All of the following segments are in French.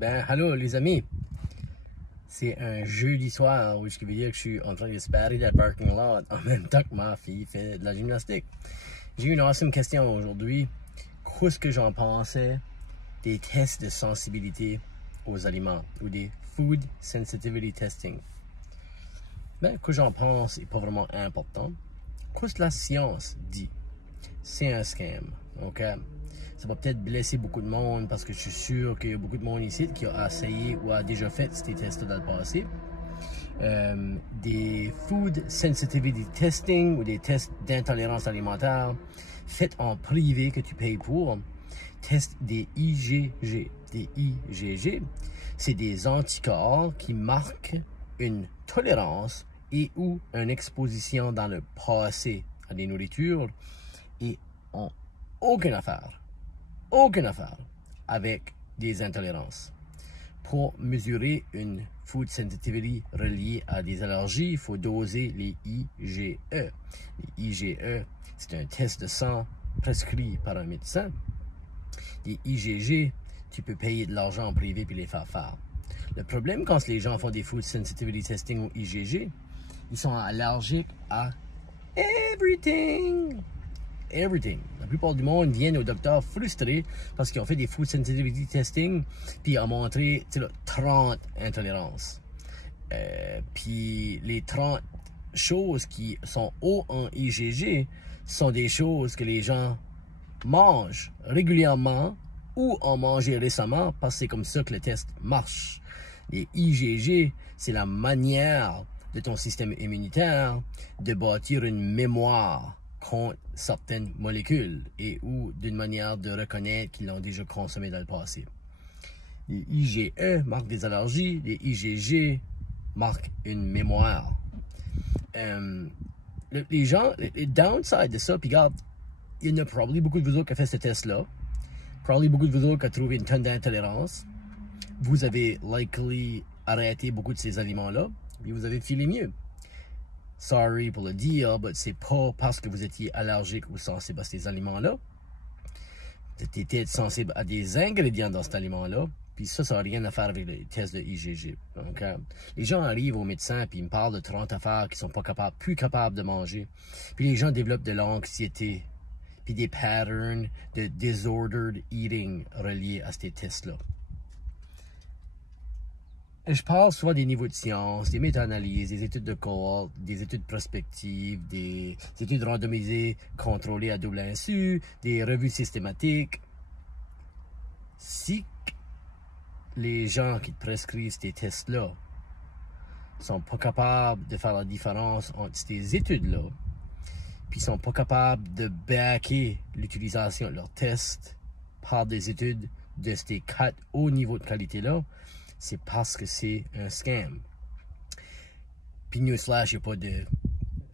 Ben, allô les amis, c'est un jeudi soir où je veux dire que je suis en train de se barrer dans le parking lot en même temps que ma fille fait de la gymnastique. J'ai eu une awesome question aujourd'hui. Qu'est-ce que j'en pensais des tests de sensibilité aux aliments ou des food sensitivity testing? Ben, ce que j'en pense n'est pas vraiment important. Qu'est-ce que la science dit? C'est un scam, ok? Ça va peut-être blesser beaucoup de monde parce que je suis sûr qu'il y a beaucoup de monde ici qui a essayé ou a déjà fait ces tests dans le passé. Des food sensitivity testing ou des tests d'intolérance alimentaire faits en privé que tu payes pour. Tests des IgG. Des IgG, c'est des anticorps qui marquent une tolérance et ou une exposition dans le passé à des nourritures et ont aucune affaire avec des intolérances. Pour mesurer une food sensitivity reliée à des allergies, il faut doser les IgE. Les IgE, c'est un test de sang prescrit par un médecin. Les IgG, tu peux payer de l'argent en privé puis les faire faire. Le problème quand les gens font des food sensitivity testing ou IgG, ils sont allergiques à everything. La plupart du monde viennent au docteur frustrés parce qu'ils ont fait des food sensitivity testing puis ils ont montré 30 intolérances. Puis les 30 choses qui sont hauts en IgG sont des choses que les gens mangent régulièrement ou ont mangé récemment parce que c'est comme ça que le test marche. Les IgG, c'est la manière de ton système immunitaire de bâtir une mémoire contre certaines molécules et ou d'une manière de reconnaître qu'ils l'ont déjà consommé dans le passé. Les IgE marquent des allergies, les IgG marquent une mémoire. Les gens, les downside de ça, puis regarde, il y en a probablement beaucoup de vous autres qui ont fait ce test-là. Probablement beaucoup de vous autres qui ont trouvé une tonne d'intolérance. Vous avez likely arrêté beaucoup de ces aliments-là, puis vous avez filé mieux. Sorry pour le dire, mais c'est pas parce que vous étiez allergique ou sensible à ces aliments-là. Vous étiez sensible à des ingrédients dans cet aliment-là, puis ça n'a rien à faire avec les tests de IgG. Donc, les gens arrivent au médecin puis ils me parlent de 30 affaires qu'ils sont plus capables de manger. Puis les gens développent de l'anxiété, puis des patterns de disordered eating reliés à ces tests-là. Je parle souvent des niveaux de science, des méta-analyses, des études de cohorte, des études prospectives, des études randomisées contrôlées à double insu, des revues systématiques. Si les gens qui te prescrivent ces tests-là sont pas capables de faire la différence entre ces études-là, puis sont pas capables de backer l'utilisation de leurs tests par des études de ces 4 hauts niveaux de qualité-là, c'est parce que c'est un scam. Puis newsflash, il n'y a pas de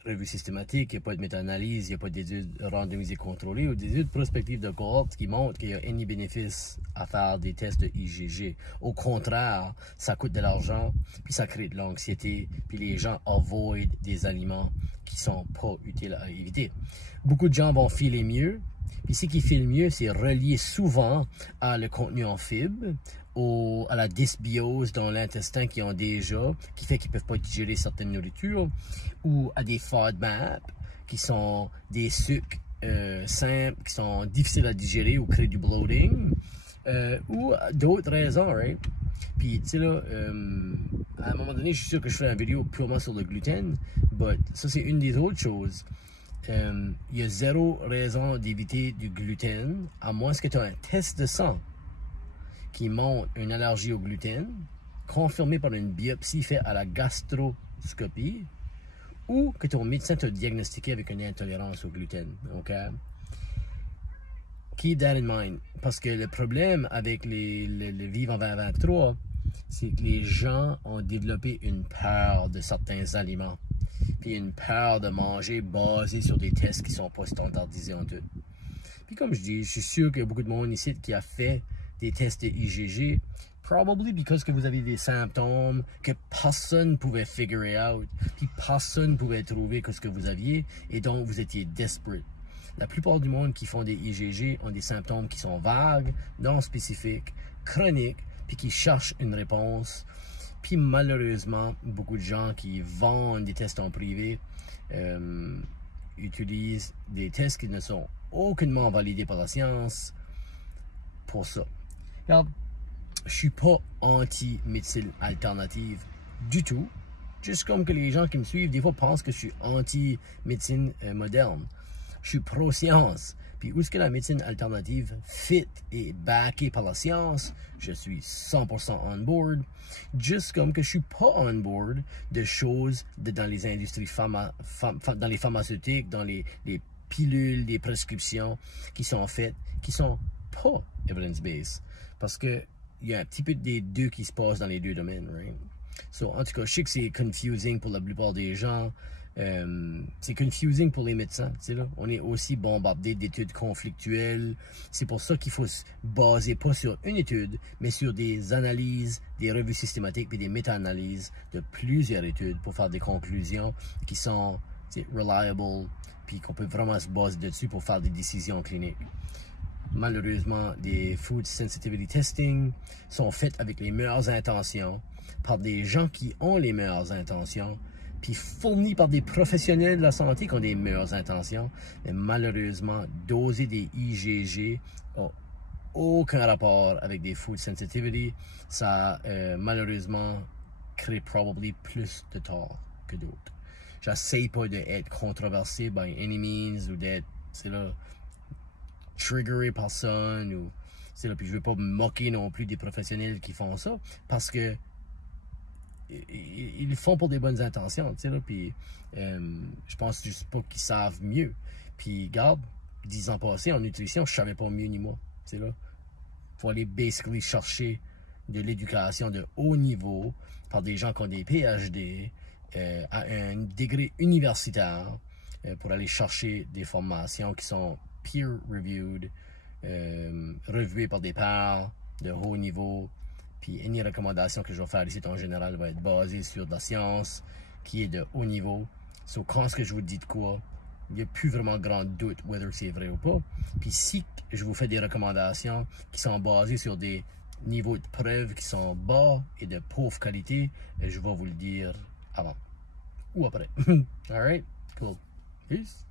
revue systématique, il n'y a pas de méta-analyse, il n'y a pas d'études randomisées contrôlées ou d'études prospectives de cohorte qui montrent qu'il y a any bénéfice à faire des tests de IgG. Au contraire, ça coûte de l'argent, puis ça crée de l'anxiété, puis les gens avoident des aliments qui sont pas utiles à éviter. Beaucoup de gens vont filer mieux, puis ce qui file mieux, c'est relié souvent à le contenu en fibres, à la dysbiose dans l'intestin qu'ils ont déjà, qui fait qu'ils ne peuvent pas digérer certaines nourritures, ou à des FODMAP, qui sont des sucres simples, qui sont difficiles à digérer ou créent du bloating, ou d'autres raisons, right? Puis, tu sais là, à un moment donné, je suis sûr que je ferai une vidéo purement sur le gluten, mais ça, c'est une des autres choses. Il y a zéro raison d'éviter du gluten, à moins que tu aies un test de sang qui montre une allergie au gluten, confirmée par une biopsie faite à la gastroscopie, ou que ton médecin t'a diagnostiqué avec une intolérance au gluten. Donc, keep that in mind. Parce que le problème avec le Vivre en 2023, c'est que les gens ont développé une peur de certains aliments, puis une peur de manger basée sur des tests qui ne sont pas standardisés en tout. Puis comme je dis, je suis sûr qu'il y a beaucoup de monde ici qui a fait des tests de IgG, probably because que vous avez des symptômes que personne ne pouvait figure out, puis personne ne pouvait trouver que ce que vous aviez, et donc vous étiez desperate. La plupart du monde qui font des IgG ont des symptômes qui sont vagues, non spécifiques, chroniques, puis qui cherchent une réponse. Puis malheureusement, beaucoup de gens qui vendent des tests en privé utilisent des tests qui ne sont aucunement validés par la science pour ça. Regarde, je suis pas anti-médecine alternative du tout. Juste comme que les gens qui me suivent, des fois, pensent que je suis anti-médecine moderne. Je suis pro-science. Puis où est-ce que la médecine alternative fit et backée par la science, je suis 100% on board. Juste comme que je suis pas on board de choses dans les industries dans les pharmaceutiques, dans les pilules, les prescriptions qui sont faites, qui sont pas evidence-based. Parce que il y a un petit peu des deux qui se passent dans les deux domaines, right? So, en tout cas, je sais que c'est confusing pour la plupart des gens. C'est confusing pour les médecins. Là. On est aussi bombardé d'études conflictuelles. C'est pour ça qu'il faut se baser pas sur une étude, mais sur des analyses, des revues systématiques et des méta-analyses de plusieurs études pour faire des conclusions qui sont reliable, puis qu'on peut vraiment se baser dessus pour faire des décisions cliniques. Malheureusement, des food sensitivity testing sont faits avec les meilleures intentions par des gens qui ont les meilleures intentions, puis fournis par des professionnels de la santé qui ont des meilleures intentions. Mais malheureusement, doser des IgG n'a aucun rapport avec des food sensitivity. Ça, malheureusement, crée probablement plus de tort que d'autres. J'essaie pas d'être controversé by any means ou d'être, triggeré par ça, ou puis je veux pas me moquer non plus des professionnels qui font ça, parce que ils le font pour des bonnes intentions, puis je pense juste pas qu'ils savent mieux. Puis regarde, 10 ans passés en nutrition, je savais pas mieux ni moi, faut aller basically chercher de l'éducation de haut niveau par des gens qui ont des PhD à un degré universitaire pour aller chercher des formations qui sont peer-reviewed, revuées par des pairs de haut niveau. Puis, any recommandation que je vais faire ici en général va être basée sur de la science qui est de haut niveau. So, quand ce que je vous dis de quoi, il n'y a plus vraiment grand doute whether c'est vrai ou pas. Puis, si je vous fais des recommandations qui sont basées sur des niveaux de preuves qui sont bas et de pauvre qualité, je vais vous le dire avant ou après. Alright? Cool. Peace.